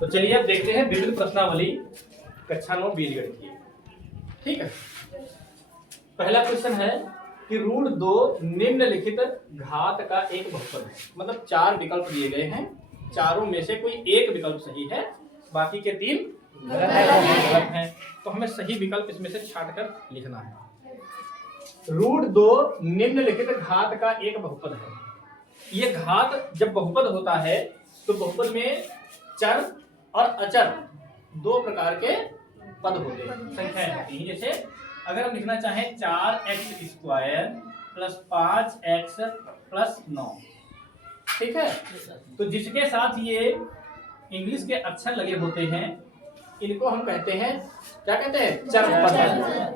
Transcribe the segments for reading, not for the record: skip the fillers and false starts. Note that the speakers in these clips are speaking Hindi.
तो चलिए अब देखते हैं विभिन्न प्रश्नावली कक्षा 9 बीजगणित की। ठीक है, पहला क्वेश्चन है कि √2 निम्नलिखित घात का एक बहुपद है। मतलब 4 विकल्प दिए गए हैं, चारों में से कोई एक विकल्प सही है, बाकी के 3 गलत हैं। तो हमें सही विकल्प इसमें से छांट कर लिखना है। √2 निम्नलिखित घात का एक बहुपद है। ये घात जब बहुपद होता है तो बहुपद में चर और अचर दो प्रकार के पद होते हैं, संख्याएं होती हैं। जैसे अगर हम लिखना चाहें 4x² + 5x + 9, ठीक है, तो जिसके साथ ये इंग्लिश के अक्षर लगे होते हैं इनको हम कहते हैं, क्या कहते हैं? चर पद।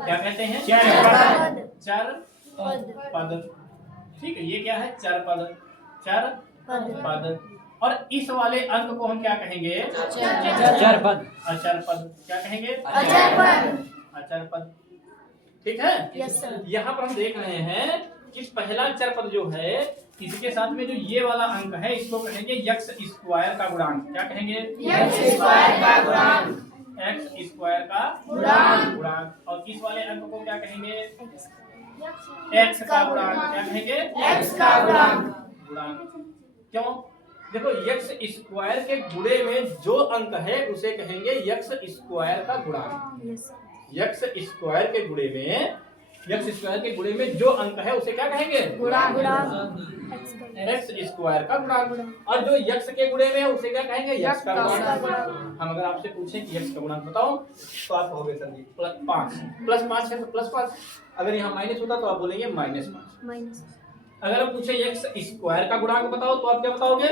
क्या कहते हैं? चर पद। ठीक है, ये क्या है? चर पद, चर पद। और इस वाले अंक को हम क्या कहेंगे? अचर पद। अचर पद। क्या कहेंगे? अचर पद। अचर पद। ठीक है, यहाँ पर हम देख रहे हैं कि पहला चर पद जो है इसके साथ में जो ये वाला अंक है इसको कहेंगे x² का गुणांक। क्या कहेंगे? x² का गुणांक। x² का गुणांक। और इस वाले अंक को क्या कहेंगे? x का गुणांक। क्या कहेंगे? x का गुणांक। क्यों? देखो, x² के गुणे में जो अंक है उसे कहेंगे x² का गुणांक। x² के गुणे में, x² के गुणे में जो अंक है उसे क्या कहेंगे? गुणांक। x² का गुणांक। और जो x के गुणे में है उसे क्या कहेंगे? x का गुणांक। हम अगर आपसे पूछें कि x का गुणांक बताओ तो आप कहोगे सर जी +5 है तो +5। अगर यहाँ माइनस होता तो आप बोलेंगे -5। अगर हम पूछे x² का गुणांक बताओ तो आप क्या बताओगे?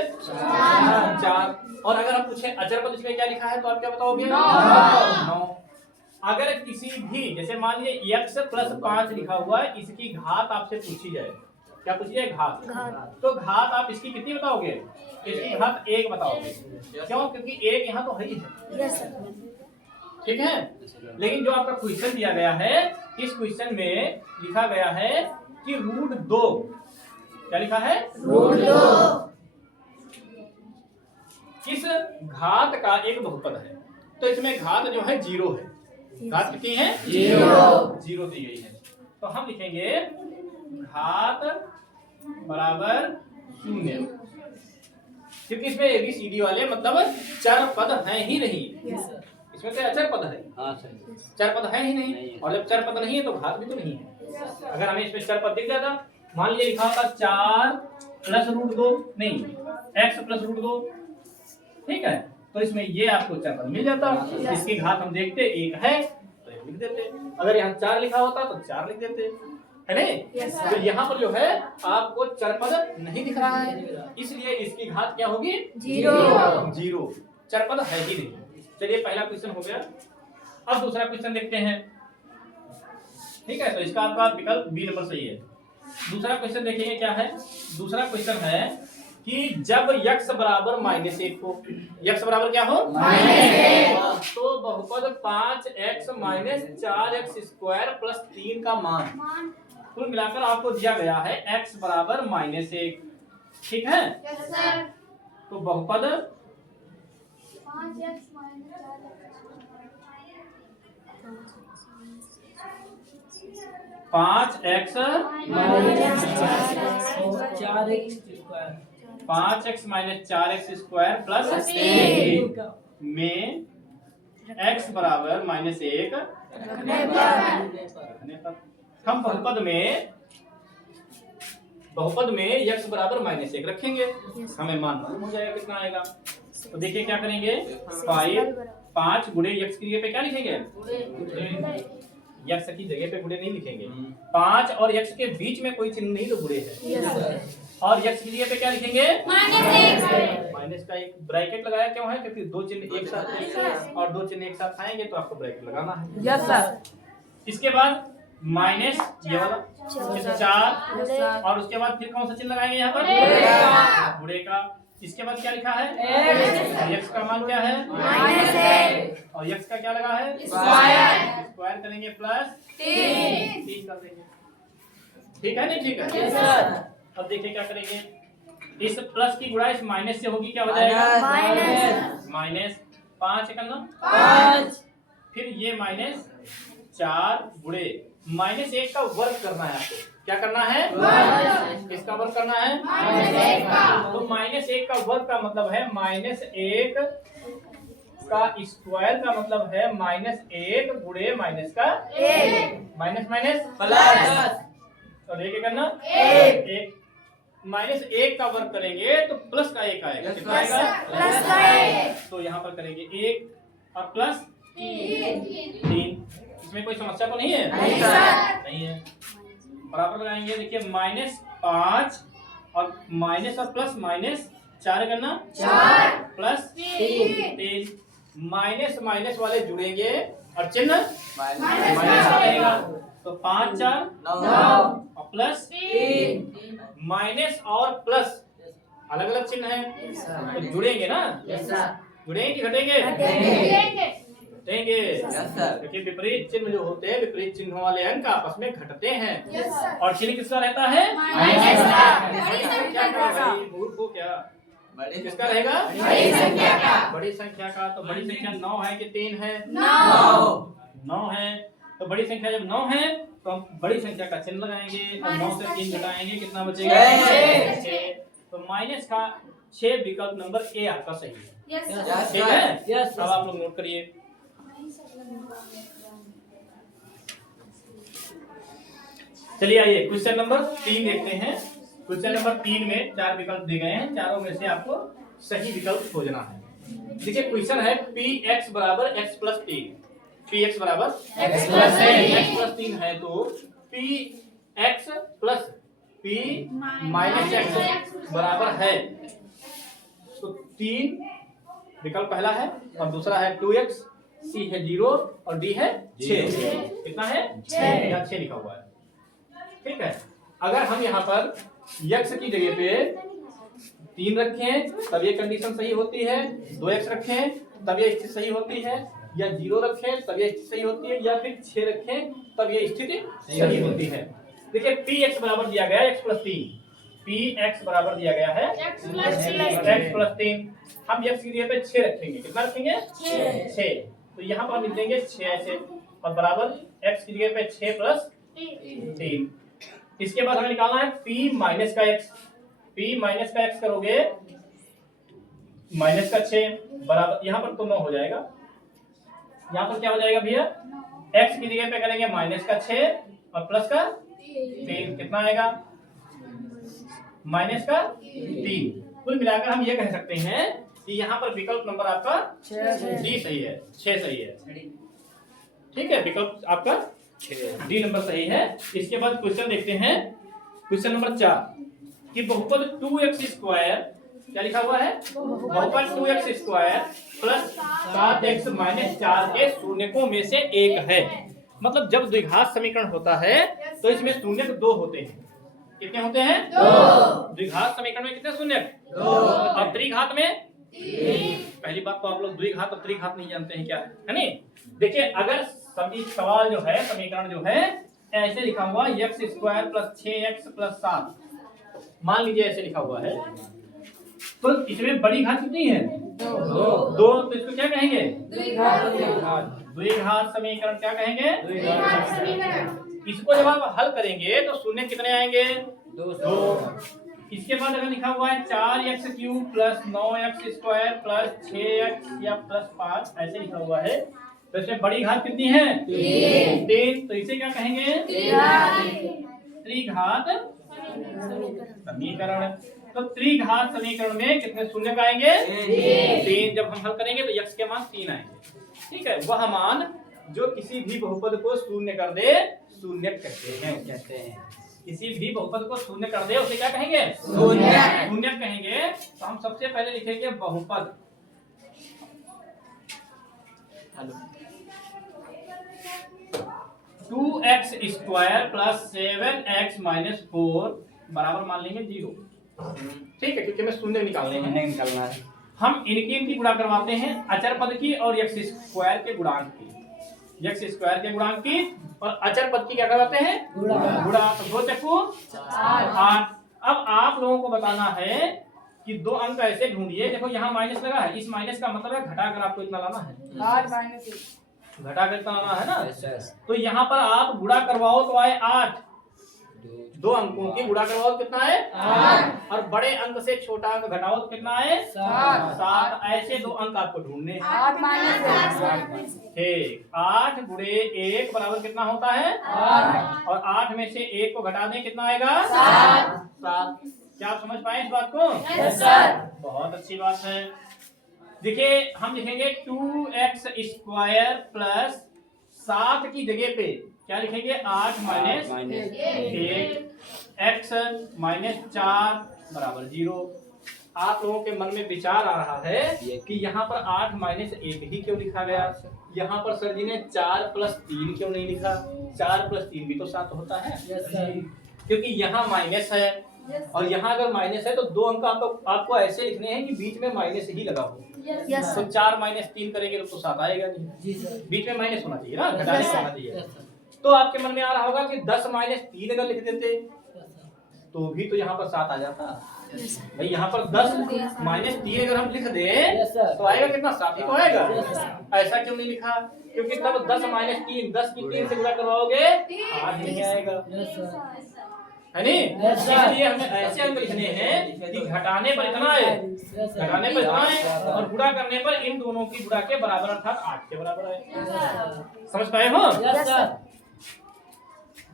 4। और अगर हम पूछे अचर पद इसमें क्या लिखा है तो आप क्या बताओगे? 9। अगर किसी भी, जैसे मान लीजिए x + 5 लिखा हुआ है, इसकी घात आपसे पूछी जाए, क्या पूछी जाए? घात। तो घात आप इसकी कितनी बताओगे? इसकी घात 1 बताओगे। क्यों? क्योंकि 1 यहाँ तो है ही है। ठीक है, लेकिन जो आपका क्वेश्चन दिया गया है, इस क्वेश्चन में लिखा गया है कि √2, क्या लिखा है? √2 किस घात का एक बहुपद है। तो इसमें घात जो है 0 है। घात कितनी है? 0 दी गई है। तो हम लिखेंगे घात बराबर 0, क्योंकि इसमें ABCD वाले मतलब चर पद है ही नहीं। इसमें तो अचर पद है, चर पद है ही नहीं। और जब चर पद नहीं है तो घात भी तो नहीं है। अगर हमें इसमें चर पद दिख जाता, मान लीजिए लिखा होता 4 + √2, नहीं x + √2, ठीक है, तो इसमें ये आपको चर पद मिल जाता। इसकी घात हम देखते 1 है तो 1 लिख देते। अगर यहाँ 4 लिखा होता तो 4 लिख देते, है नहीं? तो यहाँ पर जो है आपको चर पद नहीं दिख रहा है, इसलिए इसकी घात क्या होगी? 0। चर पद है ही नहीं। चलिए, पहला क्वेश्चन हो गया। अब दूसरा क्वेश्चन देखते हैं। ठीक है, तो इसका आपका विकल्प बी नंबर सही है। दूसरा क्वेश्चन देखिए क्या है। दूसरा क्वेश्चन है कि जब x बराबर -1 हो, x बराबर क्या हो? -1, तो बहुपद 5x - 4x² + 3 का मान कुल मिलाकर आपको दिया गया है x बराबर -1। ठीक है, तो बहुपद 5x - 4x² + 3 में x बराबर -1 रखने पर हम बहुपद में x बराबर -1 रखेंगे। हमें मान मालूम हो जाएगा कितना आएगा। तो देखिए क्या करेंगे, 5 गुणे x की जगह पे क्या लिखेंगे? x की जगह पे गुणे नहीं लिखेंगे। 5 और x के बीच में कोई चिन्ह नहीं तो गुणे है। और x की जगह पे क्या लिखेंगे? माइनस का एक ब्रैकेट लगाया क्यों है? क्योंकि दो चिन्ह एक साथ और दो चिन्ह एक साथ आएंगे तो आपको ब्रैकेट लगाना है। Yes sir. इसके बाद माइनस ये वाला 4, और उसके बाद फिर कौन सा चिन्ह लगाएंगे यहाँ पर? गुणे का। इसके बाद क्या लिखा है? x का मान क्या है? -1, और x का क्या लगा है? स्क्वायर करेंगे +3 कर देंगे। ठीक है नहीं? ठीक है। yes, sir. अब देखिए क्या करेंगे, इस प्लस की गुणा इस माइनस से होगी, क्या हो जाएगा? माइनस। 5 करना 5, फिर ये -4 गुणे -1 का वर्ग करना है आपको। क्या करना है? किसका वर्ग करना है? तो -1 का वर्ग का मतलब है -1 का स्क्वायर का मतलब है -1 गुणे माइनस का माइनस प्लस और ये क्या करना 1 -1 का वर्ग करेंगे तो प्लस का 1 आएगा। कितना आएगा? तो यहाँ पर करेंगे 1 और प्लस 3। इसमें कोई समस्या तो नहीं है? नहीं है। बराबर लगाएंगे। देखिए -5 और माइनस और प्लस -4 करना 4 प्लस 3 माइनस माइनस वाले जुड़ेंगे और चिन्ह माइनस रहेगा। तो 5 4 9 और प्लस 3 माइनस और प्लस अलग अलग चिन्ह है तो जुड़ेंगे ना? जुड़ेंगे कि घटेंगे? घटेंगे। क्योंकि विपरीत चिन्ह जो होते हैं विपरीत चिन्हों वाले अंक आपस में घटते हैं। और चिन्ह किसका रहता है? मूर्ख क्या किसका रहेगा? बड़ी संख्या का। तो बड़ी संख्या 9 है कि 3 है? 9 है। तो बड़ी संख्या जब 9 है तो हम बड़ी संख्या का चिन्ह लगाएंगे और 9 से 3 घटाएंगे, कितना बचेगा? 6। तो माइनस का 6 विकल्प नंबर ए आपका सही है। ठीक है? अब आप लोग नोट करिए। चलिए आइए क्वेश्चन नंबर 3 देखते हैं। क्वेश्चन नंबर 3 में 4 विकल्प दिए गए हैं, चारों में से आपको सही विकल्प खोजना है। देखिए क्वेश्चन है px बराबर x प्लस 3। px बराबर x प्लस 3 है तो px plus p minus x बराबर है। तो 3 विकल्प पहला है और दूसरा है 2x, c है 0 और d है 6। कितना है? 6 लिखा हुआ है। ठीक है। अगर हम यहाँ पर x की जगह पे 3 रखें तब ये कंडीशन सही होती है, 2x रखें तब ये स्थिति सही होती है, या 0 रखें तब ये स्थिति सही होती है, या फिर 6 रखें तब ये स्थिति सही होती है। देखिए px बराबर दिया गया है x प्लस 3। px बराबर दिया गया है x प्लस 3। हम x की जगह पे 6 रखेंगे। कितना रखेंगे? 6। तो यहाँ पर लिख देंगे 6 ऐसे और बराबर x की जगह पे 6 प्लस 3। इसके बाद हमें निकालना है p माइनस का x। p माइनस का x करोगे माइनस का 6 बराबर, यहाँ पर तो 9 हो जाएगा। यहाँ पर क्या हो जाएगा भैया? x की जगह पे करेंगे माइनस का 6 और प्लस का 3। कितना आएगा? माइनस का 3। कुल मिलाकर हम ये कह सकते हैं कि यहाँ पर विकल्प नंबर आपका डी सही है, 6 सही है। ठीक है, विकल्प आपका डी नंबर सही है। इसके बाद क्वेश्चन देखते हैं क्वेश्चन नंबर 4 कि बहुपद 2x स्क्वायर, क्या लिखा हुआ है? बहुपद 2x square plus 7x minus 4 के शून्यकों में से एक है। मतलब जब द्विघात समीकरण होता है तो इसमें शून्यक 2 होते हैं। कितने होते हैं? 2। द्विघात समीकरण में कितने शून्यक? 2। और त्रिघात में 3। पहली बात तो आप लोग द्विघात और त्रिघात नहीं जानते हैं क्या है नहीं? देखिए अगर सभी सवाल जो है समीकरण जो है ऐसे लिखा हुआ x square plus 6x plus 7, मान लीजिए ऐसे लिखा हुआ है तो इसमें बड़ी घात कितनी है? 2। तो इसको क्या कहेंगे? द्विघात समीकरण। क्या कहेंगे? इसको जब आप हल करेंगे तो शून्य कितने आएंगे? 2। इसके बाद अगर लिखा हुआ है 4x cube plus 9x square plus 6x या प्लस 5, ऐसे लिखा हुआ है तो इसमें बड़ी घात कितनी है? 3। तो इसे क्या कहेंगे? त्रिघात समीकरण। तो त्रिघात समीकरण में कितने शून्य आएंगे? 3। जब हम हल करेंगे तो x के मान 3 आएंगे। ठीक है, वह मान जो किसी भी बहुपद को शून्य कर दे शून्यक कहते हैं। किसी भी बहुपद को शून्य कर दे उसे क्या कहेंगे? शून्यक कहेंगे। तो हम सबसे पहले लिखेंगे बहुपद। 2x square plus 7x minus 4 बराबर मान लेंगे 0। ठीक है, क्योंकि हमें शून्य निकालना है। हम इनकी गुणा करवाते हैं अचर पद की और x स्क्वायर के गुणांक की। x स्क्वायर के गुणांक की और अचर पद की क्या करवाते हैं? गुणा। तो 2 चक्कू 8। अब आप लोगों को बताना है कि दो अंक ऐसे ढूंढिए, देखो यहाँ माइनस लगा है, इस माइनस का मतलब है घटा कर आपको इतना लाना है, 8 माइनस 1 घटा कर इतना लाना है ना। Yes sir. तो यहाँ पर आप गुणा करवाओ तो आए 8, दो अंकों की गुणा करवाओ तो कितना है 8 और बड़े अंक से छोटा अंक घटाओ तो कितना है 7। ऐसे दो अंक आपको ढूंढने हैं। 8 माइनस 1 ठीक, 8 गुणे 1 बराबर कितना होता है 8 और 8 में से 1 को घटा दें कितना आएगा 7। क्या आप समझ पाए इस बात को? Yes sir. बहुत अच्छी बात है। देखिए हम लिखेंगे 2x स्क्वायर प्लस 7 की जगह पे क्या लिखेंगे 8 माइनस 1 x माइनस 4 बराबर 0। आप लोगों के मन में विचार आ रहा है कि यहाँ पर 8 माइनस 1 ही क्यों लिखा गया, यहाँ पर सर जी ने 4 प्लस 3 क्यों नहीं लिखा? 4 प्लस 3 भी तो 7 होता है। क्योंकि यहाँ माइनस है और यहाँ अगर माइनस है तो दो अंक आपको ऐसे लिखने हैं कि बीच में माइनस ही लगा हो। तो 4 माइनस 3 करेंगे तो 7 आएगा नहीं, बीच में माइनस होना चाहिए ना, घटाने का होना चाहिए। तो आपके मन में आ रहा होगा कि 10 माइनस 3 अगर लिख देते तो भी तो यहाँ पर 7 आ जाता। भाई यहाँ पर 10 माइनस 3 अगर हम लिख दें तो आएगा कितना 7 ही तो आएगा। ऐसा क्यों नहीं लिखा? क्योंकि तब 10 माइनस 3 10 की 3 से गुणा करवाओगे 8 नहीं आएगा, है नहीं? इसलिए हमें ऐसे अंक लिखने हैं कि घटाने पर इतना है, घटाने पर इतना है और गुणा करने पर इन दोनों की गुणा के बराबर अर्थात 8 के बराबर है। समझ पाए हो?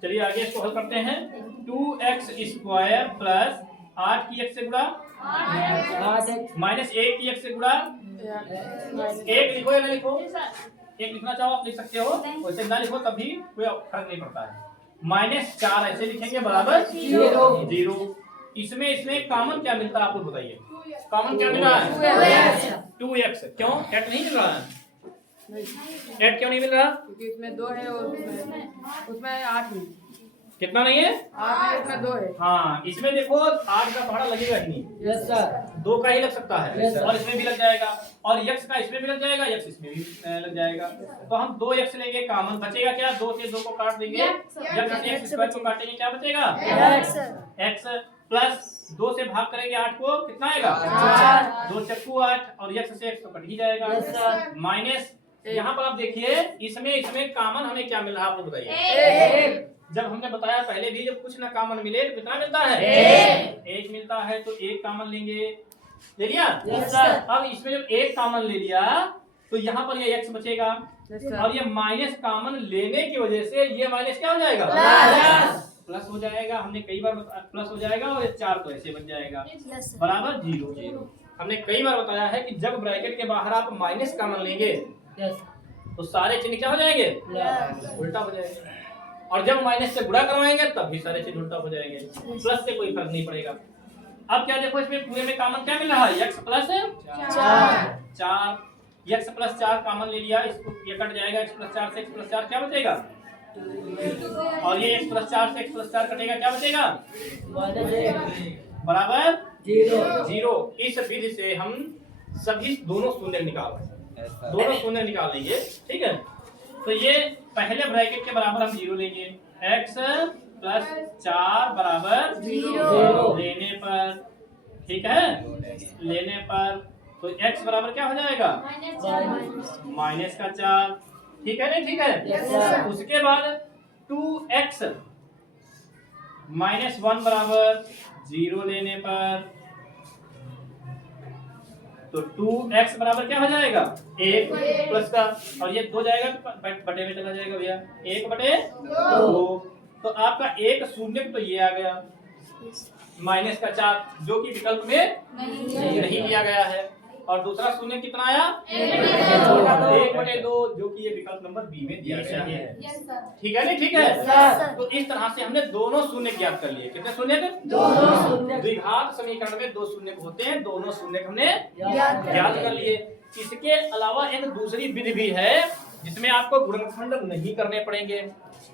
चलिए आगे इसको हल करते हैं। 2x स्क्वायर प्लस 8 की x से गुणा माइनस 1 की x से गुणा, 1 लिखो या ना लिखो, 1 लिखना चाहो आप लिख सकते हो, वैसे ना लिखो तभी कोई फर्क नहीं पड़ता है। माइनस 4 ऐसे लिखेंगे बराबर 0। इसमें इसमें कॉमन क्या मिलता है आप लोग बताइए? कॉमन क्या मिल रहा है 2x। क्यों 8 नहीं मिल रहा है? 8 क्यों नहीं मिल रहा? क्योंकि इसमें 2 है और उसमें 8 नहीं। कितना नहीं है? 8 है, इसमें 2 है। हाँ, इसमें देखो 8 का पहाड़ा लगेगा ही नहीं। Yes sir. 2 का ही लग सकता है Yes, sir. और इसमें भी लग जाएगा और x का इसमें भी लग जाएगा, x इसमें भी लग जाएगा। तो हम 2x लेंगे, कॉमन बचेगा क्या? 2 से 2 को काट देंगे, जब से x स्क्वायर को काटेंगे क्या बचेगा x प्लस 2 से भाग करेंगे 8 को कितना आएगा 2 चक्कू 8 और x से x तो कट ही जाएगा। माइनस यहाँ पर आप देखिए इसमें कॉमन हमें क्या मिल रहा है आप लोग बताइए? जब हमने बताया पहले भी जब कुछ ना कॉमन मिले तो कितना मिलता है 1 मिलता है, तो 1 कॉमन लेंगे, ले लिया। अब इसमें जब 1 कॉमन ले लिया तो यहाँ पर ये x बचेगा और ये माइनस कॉमन लेने की वजह से ये माइनस क्या हो जाएगा प्लस हो जाएगा। हमने कई बार प्लस हो जाएगा और ये 4 तो ऐसे बन जाएगा बराबर 0। हमने कई बार बताया है कि जब ब्रैकेट के बाहर आप माइनस कॉमन लेंगे तो सारे चिन्ह क्या हो जाएंगे उल्टा हो जाएगा और जब माइनस से गुणा करवाएंगे तब भी सारे चिन्ह उल्टा हो जाएंगे। प्लस से कोई फर्क नहीं पड़ेगा। अब क्या देखो इसमें पूरे में कॉमन क्या मिल रहा है x plus 4। x plus 4 common ले लिया, इसको ये कट जाएगा, x प्लस 4 से x प्लस 4 क्या बचेगा और ये x प्लस 4 से x प्लस 4 कटेगा क्या बचेगा बराबर 0। इस विधि से हम सभी दोनों शून्य निकाल लेंगे। ठीक है, तो ये पहले ब्रैकेट के बराबर हम 0 लेंगे, x प्लस 4 बराबर 0 लेने पर, ठीक है, लेने पर तो x बराबर क्या हो जाएगा माइनस का 4। ठीक है नहीं? ठीक है। उसके बाद 2x माइनस 1 बराबर 0 लेने पर तो 2x बराबर क्या हो जाएगा 1 प्लस का और ये 2 जाएगा तो बटे में चला जाएगा भैया 1/2। तो आपका 1 शून्य तो ये आ गया माइनस का 4 जो कि विकल्प में नहीं दिया गया है और दूसरा शून्य कितना आया 1/2 जो कि ये विकल्प नंबर बी में दिया गया है। ठीक है नहीं? ठीक है। तो इस तरह से हमने दोनों शून्य ज्ञात कर लिए। कितने शून्य? द्विघात समीकरण में 2 शून्य होते हैं, दोनों शून्य हमने ज्ञात कर लिए। इसके अलावा एक दूसरी विधि भी है जिसमें आपको गुणनखंड नहीं करने पड़ेंगे,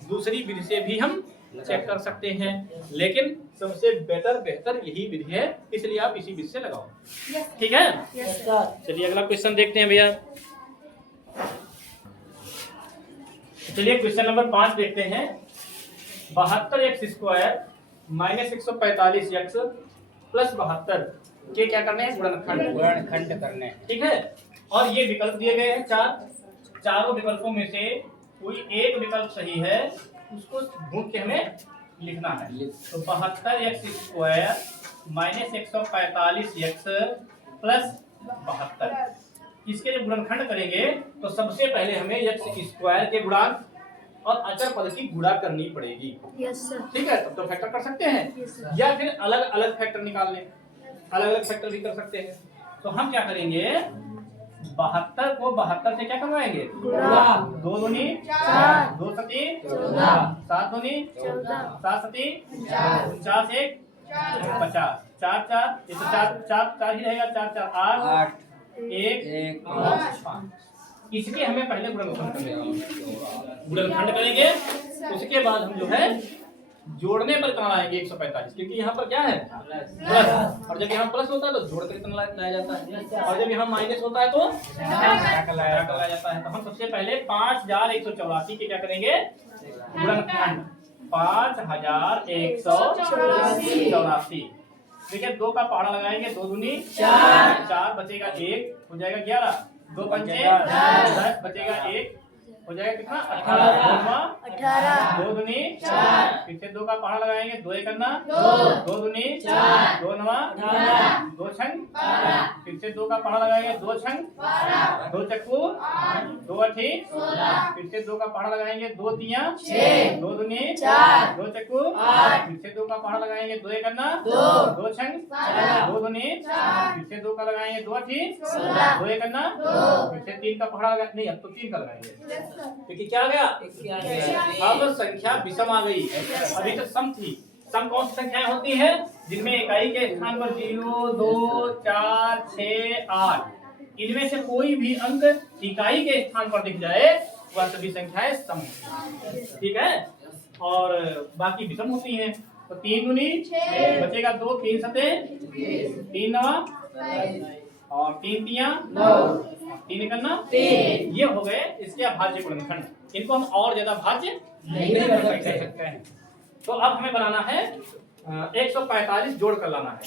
दूसरी विधि से भी हम चेक कर सकते हैं, लेकिन सबसे बेहतर यही विधि है, इसलिए आप इसी विधि से लगाओ। ठीक है? चलिए अगला क्वेश्चन देखते हैं भैया। चलिए क्वेश्चन नंबर 5 देखते हैं। 72x square minus 145x plus 72 के क्या करने हैं, गुणनखंड करने हैं। ठीक है। और ये विकल्प दिए गए हैं चारों विकल्पों में से कोई एक विकल्प सही है, उसको ढूंढ के हमें लिखना है। तो 72x² माइनस 145x प्लस 72, इसके जब गुणनखंड करेंगे तो सबसे पहले हमें x² के गुणांक और अचर पद की गुणा करनी पड़ेगी। Yes sir. ठीक है, तब तो फैक्टर कर सकते हैं, Yes, sir. या फिर अलग अलग फैक्टर निकाल लें, अलग अलग फैक्टर भी कर सकते हैं। तो हम क्या करेंगे, 72 को 72 से क्या करवाएंगे, गुणा। 2 दूनी 4, 2 सती 14, 7 दूनी 14, 7 सती 49 1 50 4 4, ये तो 4 ही रहेगा, 4 4 8 8 1 1 5। इसके हमें पहले गुणनखंड गुणनखंड करेंगे, उसके बाद हम जो है जोड़ने पर कितना लाएंगे 145, क्योंकि यहाँ पर क्या है प्लस, और जब यहाँ प्लस होता है तो जोड़ कर कितना लाया जाता है, और जब यहाँ माइनस होता है तो लाया जाता है। तो हम सबसे पहले 5184 के क्या करेंगे गुणनखंड, 5184। देखिए 2 का पहाड़ा लगाएंगे, 2 दूनी 4 बचेगा 1 हो जाएगा 11, 2 पंचे 10 बचेगा 1 हो जाएगा कितना 18, 2 दूनी 4, फिर से 2 का पहाड़ा लगाएंगे, 2 एक करना 2 दूनी 2 नवा 2 छंग, फिर से 2 का पहाड़ा लगाएंगे, 2 छंग 2 चक्कू 2 अठी, फिर से 2 का पहाड़ा लगाएंगे, 2 तिया 2 दूनी 2 चक्कू, फिर से 2 का पहाड़ा लगाएंगे, 2 एक करना 2 छंग 2 दूनी, फिर से 2 का लगाएंगे, 2 अठी 2 एक करना, फिर से 3 का पहाड़ा लगा, नहीं अब तो 3 का लगाएंगे, क्योंकि क्या आ गया अब संख्या विषम आ गई। अभी तो सम थी, सम कौन सी संख्याएं होती है जिनमें इकाई के स्थान पर 0 2 4 6 8, इनमें से कोई भी अंक इकाई के स्थान पर दिख जाए वह सभी संख्याएं सम होती हैं। ठीक है, और बाकी विषम होती हैं। तो 3 दूनी बचेगा 2, 3 सते 3 नवा और 3 तिया 3 करना 3, ये हो गए इसके अभाज्य गुणनखंड। इनको हम और ज्यादा भाज्य नहीं कर सकते हैं। तो अब हमें बनाना है 145 जोड़ कर लाना है।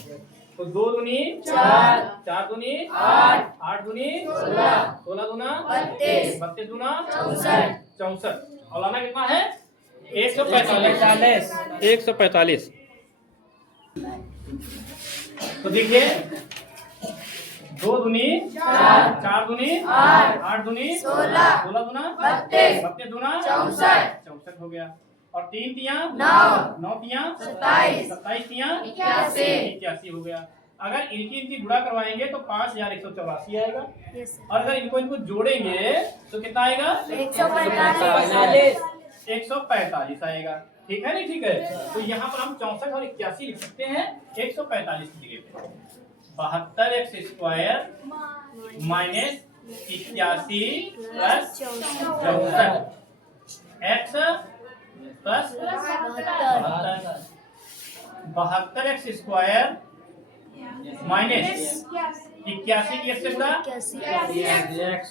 तो 2 दूनी 4, 4 दूनी 8, 8 दूनी 16, 16 दूना 32, 32 दूना 64, और लाना कितना है 145। तो देखिए 2 दूनी 4 दूनी 8 दूनी 16 दूना 32 दूना 64 हो गया, और 3 तिया 9 तिया 27 तिया 81 हो गया। अगर इनकी गुणा करवाएंगे तो 5184 आएगा, और अगर इनको जोड़ेंगे तो कितना आएगा 145 आएगा। ठीक है नहीं, ठीक है। तो यहाँ पर हम 64 और 81 लिख सकते हैं 145 की जगह पे। 72x² minus 81 plus 64 x plus 72x² minus 81 की x से गुणा।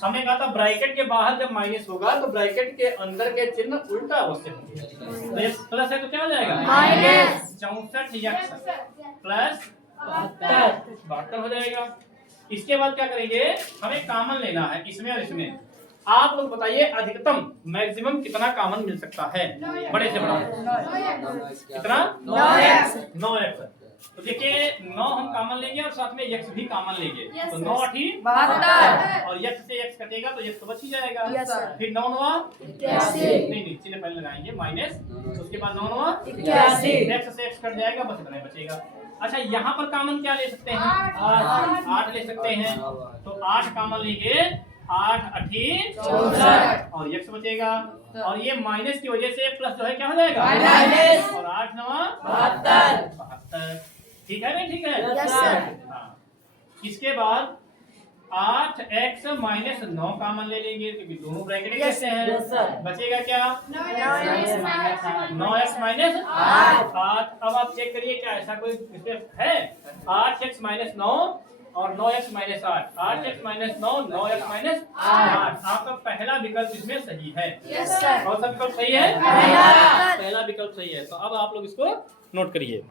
हमने कहा था ब्रैकेट के बाहर जब माइनस होगा तो ब्रैकेट के अंदर के चिन्ह उल्टा अवश्य होंगे। तो ये प्लस है तो क्या हो जाएगा माइनस 64x प्लस 72 हो जाएगा। इसके बाद क्या करेंगे, हमें कॉमन लेना है इसमें और इसमें। आप लोग बताइए अधिकतम मैक्सिमम कितना कॉमन मिल सकता है बड़े से बड़ा, कितना 9x। तो देखिए 9 हम कॉमन लेंगे और साथ में x भी कॉमन लेंगे, तो 9 8 72, और x से x कटेगा तो x तो बच ही जाएगा। फिर 9 9 नहीं चिन्ह पहले लगाएंगे माइनस, उसके बाद 9 9 x से x कट जाएगा, बस इतना ही बचेगा। अच्छा यहाँ पर कॉमन क्या ले सकते हैं, 8 ले सकते हैं, तो 8 कॉमन लेंगे, 8 8 64 और x बचेगा, और ये माइनस की वजह से प्लस जो है क्या हो जाएगा माइनस, और 8 9 72। ठीक है नहीं, ठीक है। Yes sir. हाँ, इसके बाद 8x माइनस 9 कॉमन ले लेंगे क्योंकि दोनों ब्रैकेट कैसे हैं। बचेगा क्या 9x माइनस 8। अब आप चेक करिए क्या ऐसा कोई स्टेप है, 8x माइनस 9 और 9x minus 8, 8x minus 9 9x minus 8। आपका पहला विकल्प इसमें सही है। कौन सा विकल्प सही है, पहला विकल्प सही है। तो अब आप लोग इसको नोट करिए।